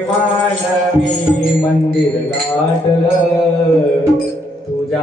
मानवी मंदिर गाठलं. तुझ्या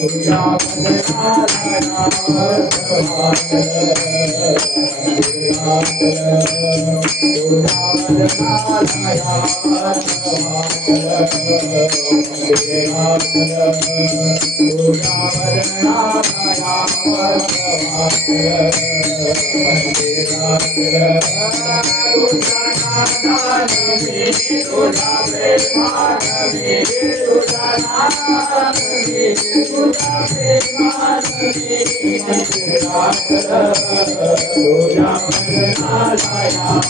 पूजा भात पुराया भात पुण् उठावे मानवी उठावे उठावे मानवी उठावे उठावे नारायण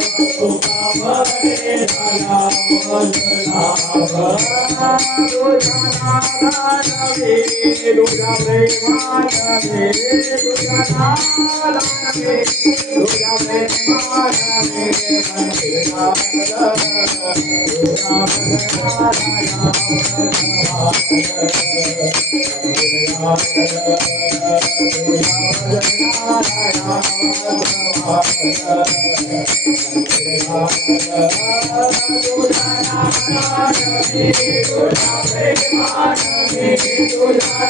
Thank you. दुर्गा प्रेमाना रे दुर्गा नारायण रे दुर्गा प्रेमाना रे मंदिर दुर्गा प्रेमाना रे दुर्गा